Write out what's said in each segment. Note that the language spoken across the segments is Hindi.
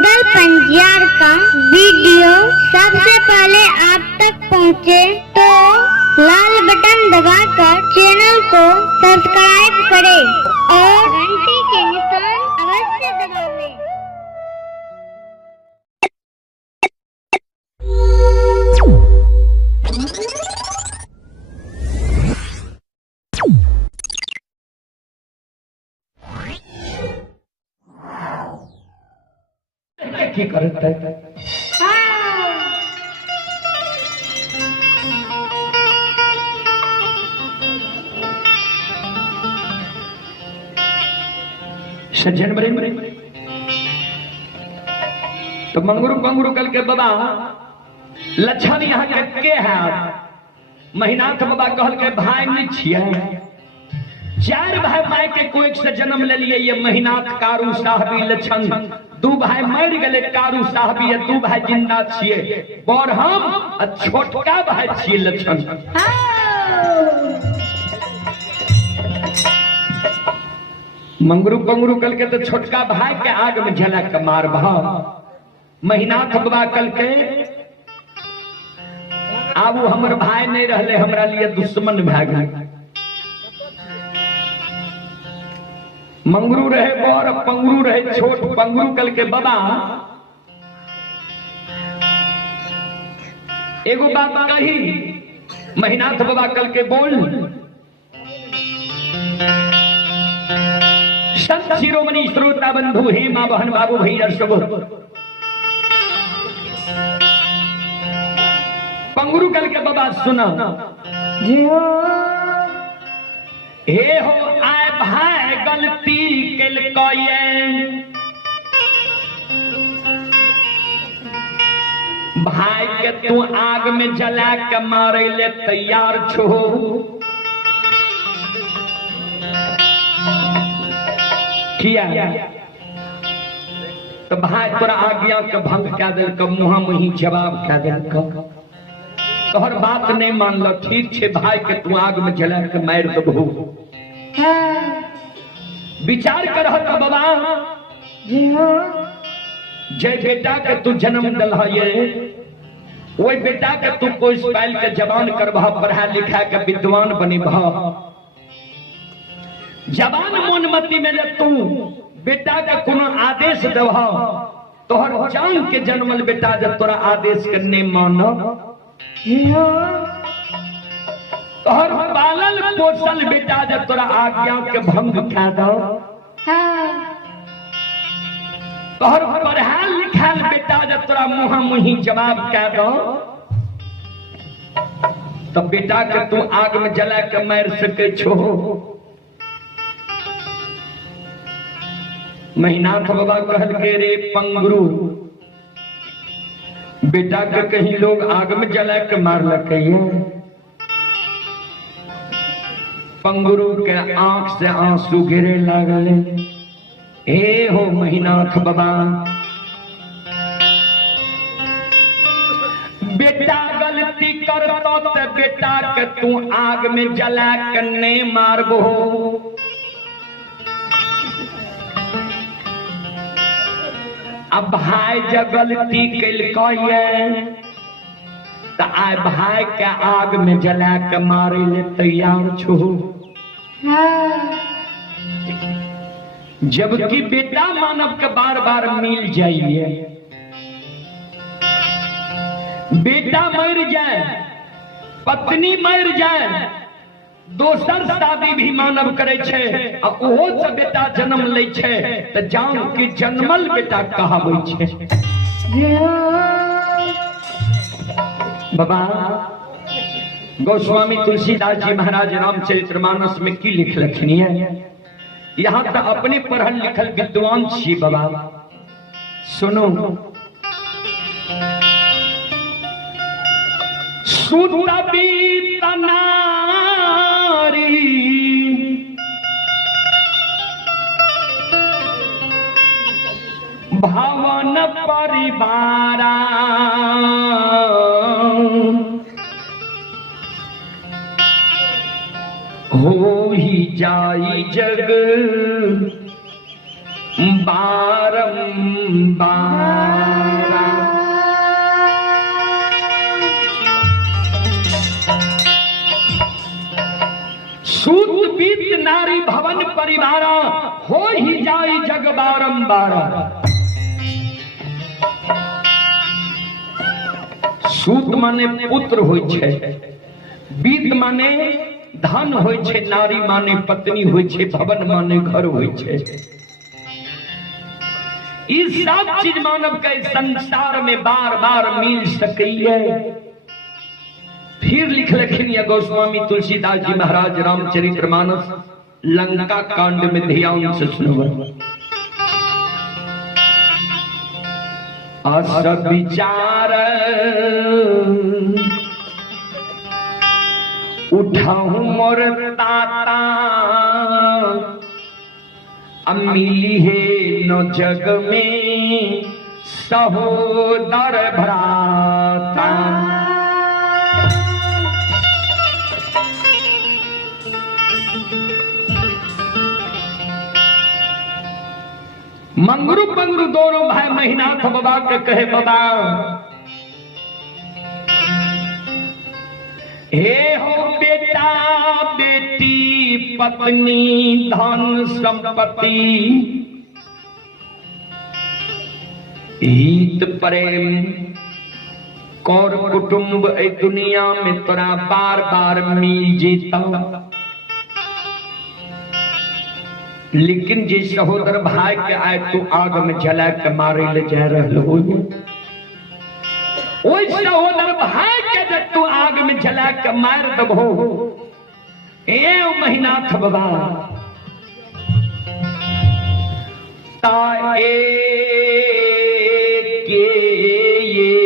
रुदल पंजियार का वीडियो सबसे पहले आप तक पहुंचे तो लाल बटन दबाकर चैनल को सब्सक्राइब करें और घंटी के निशान अवश्य दबावें। की करता है सज्जन बड़े तो मंगरू पंगरू कल के बाबा लक्षण यहाँ के है महीनाथ बाबा कहल के भाई नहीं छिए चार भाई माय के कोई से जन्म ले लिए ये महीनाथ कारू साहबी लक्षण दू भाई मर गए कारू साहबी है दू भाई जिंदा छिए और हम छोटका भाई छिए लक्षण मंगरू पंगरू कल के तो छोटका भाई के आग में झलक के मार बहा महीनाथ बाबा कल के आबू हमर भाई नहीं रहले हमरा लिए दुश्मन भए गए मंगरू रहे बड़ पंगरू रहे छोट पंगरू कल के बाबा एगो बात कही महीनाथ बाबा कल के बोल संत शिरोमणि श्रोता बंधु हे मां बहन बाबू भैया सब पंगरू कल के बाबा सुना जी हो हे हो आए भाई गलती कल भाई के तू आग में जला के मारे ले तैयार छो किया तो भाई तोरा आज्ञा के भंग क्या दिल का मुहा मुही जवाब क्या दिल का तोहर बात नहीं मान लो ठीक छे भाई के तू आग में जला के मार दबो विचार कर बाबा जय बेटा के तू जन्म दल ये वही बेटा के तू कोई स्टाइल के जवान करबा पढ़ा लिखा के विद्वान बनी जवान मोनमती में जब तू बेटा का कोनो आदेश देवा तोहर जान के जन्मल बेटा जब तोरा आदेश करने मानो तोहर पालल पोसल बेटा जब तोरा आज्ञा के भंग खा दो तोहर पढ़ाल लिखाल बेटा जब तोरा मुहा मुही जवाब कह दो तो बेटा के तू आग में जला के मार सके छो महीनाथ बाबा कहल के रे पंगरू बेटा के कहीं लोग आग में जला के मार लगे पंगरू के आंख से आंसू गिरे लागले हे हो महीनाथ बाबा बेटा गलती करतो ते बेटा के तू आग में जला के नहीं मारबो अब भाई जब गलती कल तो आए भाई के आग में जला के मारे ले तैयार छो जबकि बेटा मानव के बार बार मिल जाइए बेटा मर जाए पत्नी मर जाए दोसर शादी भी मानव करे छे ओहो से बेटा जन्म ले छे तो जान की जन्मल बेटा कहावे छे बाबा गोस्वामी तुलसीदास जी महाराज रामचरितमानस में की लिख रखनी है यहाँ तक अपने पढ़ल लिखल विद्वान छी बाबा सुनो सुतबी तनारी भवन परिवारा हो ही जाई जग बारंबार सूत बीत नारी भवन परिवार हो ही जाई जग बारंबार। सूत माने पुत्र होय छै, बीत माने धन होय छै, नारी माने पत्नी होय छै, भवन माने घर होय छै। ई सब चीज मानव के संसार में बार बार मिल सकैए। फिर लिखलखिन या गोस्वामी तुलसीदास जी महाराज रामचरितमानस लंका कांड में ध्यान से सुनो। अस विचार उठाऊं मोर ताता, मिली है न जग में सहोदर भ्राता। मंगरू पंगरू दोनों भाई महीनाथ बाबा के कहे बाबा, हे हो बेटा बेटी पत्नी धन संपत्ति, हित प्रेम कौर कुटुंब ए दुनिया में तोरा बार बार मिल जेता, लेकिन जे सहोदर भाई के आए तू आग में जला के मारे ले जा रहे हो, ओइ सहोदर भाई के जब तू आग में जला के मार दबो, ए महीनाथ बाबा ताए के ये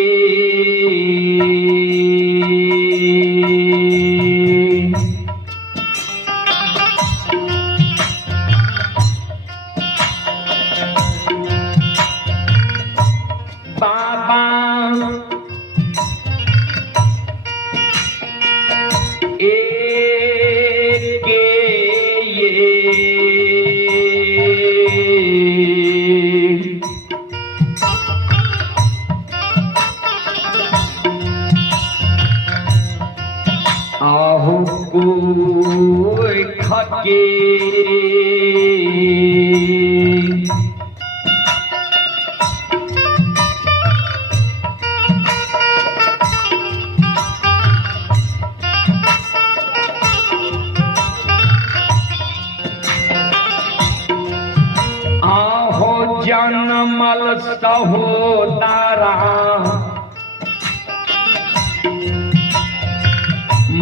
जनमल सहोदरा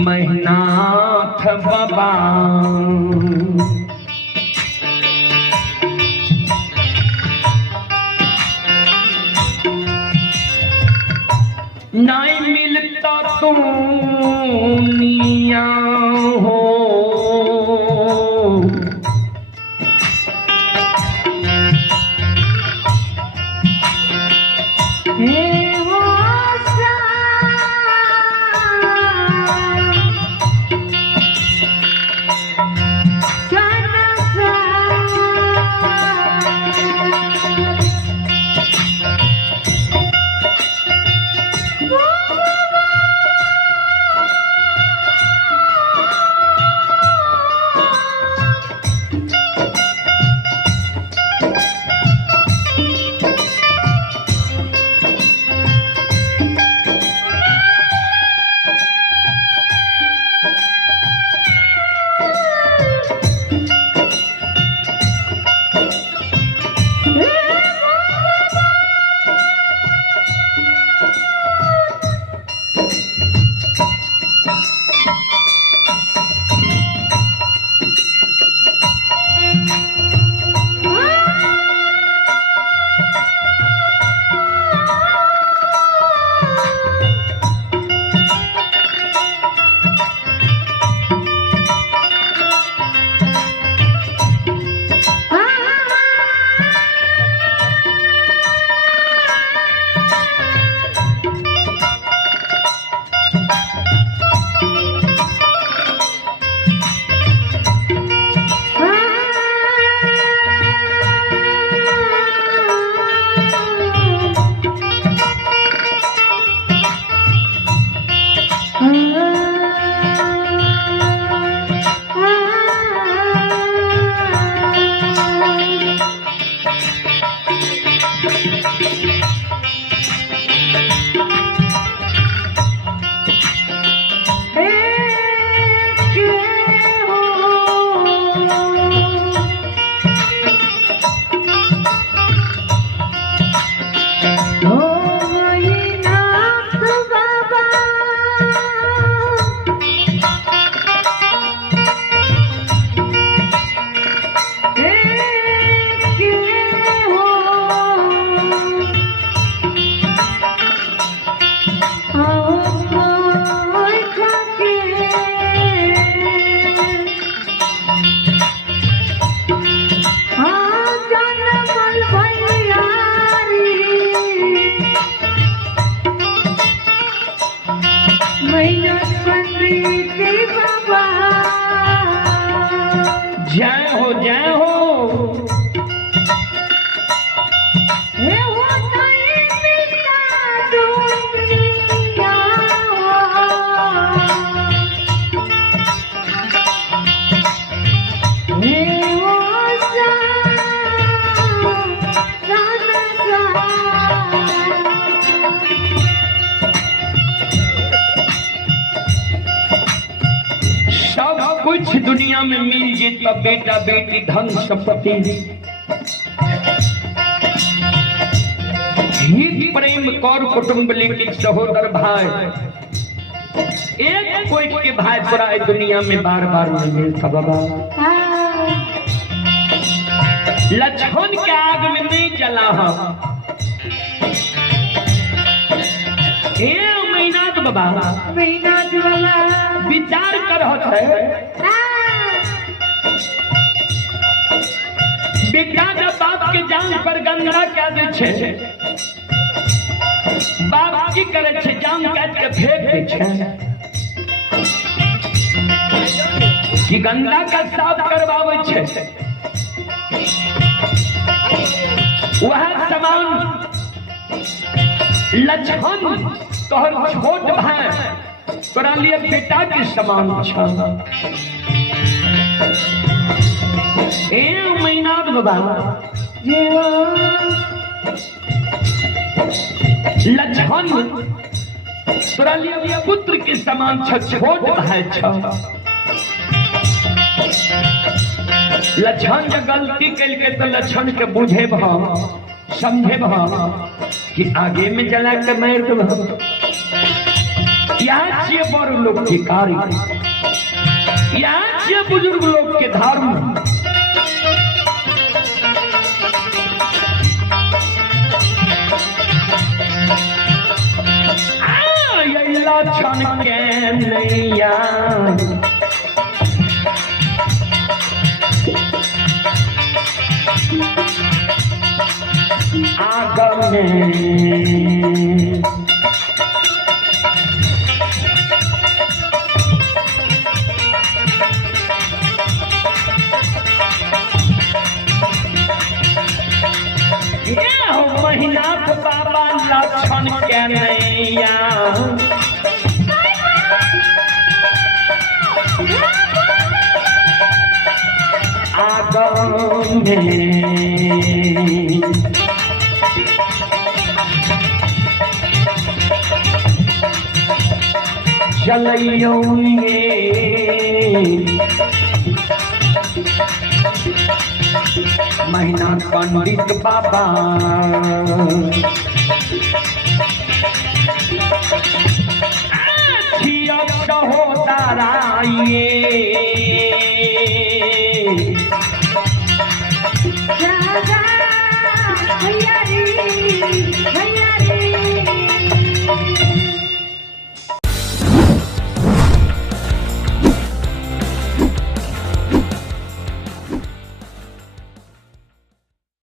महीनाथ बाबा, नहीं मिलता तू निया हो, दुनिया में मिल जे तो बेटा बेटी धन संपत्ति हित प्रेम कौर कुटुंब लेकिन सहोदर भाई एक कोई के भाई पूरा दुनिया में बार बार नहीं मिलता बाबा। लक्ष्मण के आग में नहीं जला मीनाथ बाबा विचार कर बेटा जब बाप के जान पर गंगा क्या दे छे बाप की करे छे जान काट के फेंक दे छे कि गंगा का साफ करवावे छे वह समान लक्ष्मण तोहर छोट भाई तोरा लिए बेटा के समान छ ए मीनाथ बाबा लक्ष्मण तोरा लिए पुत्र के समान छ छोट भाई छ लक्ष्मण जब गलती कल के तो लक्ष्मण के बुझे समझे कि आगे में जला के मार दे यहाँ से बड़ लोग के कार्य यहाँ से बुजुर्ग लोग के धर्म लक्ष्मण के नैया आग में महीना बाबा लक्ष्मण के नैया आग में चलियो महीना पंडित बाबा सहोदरा ये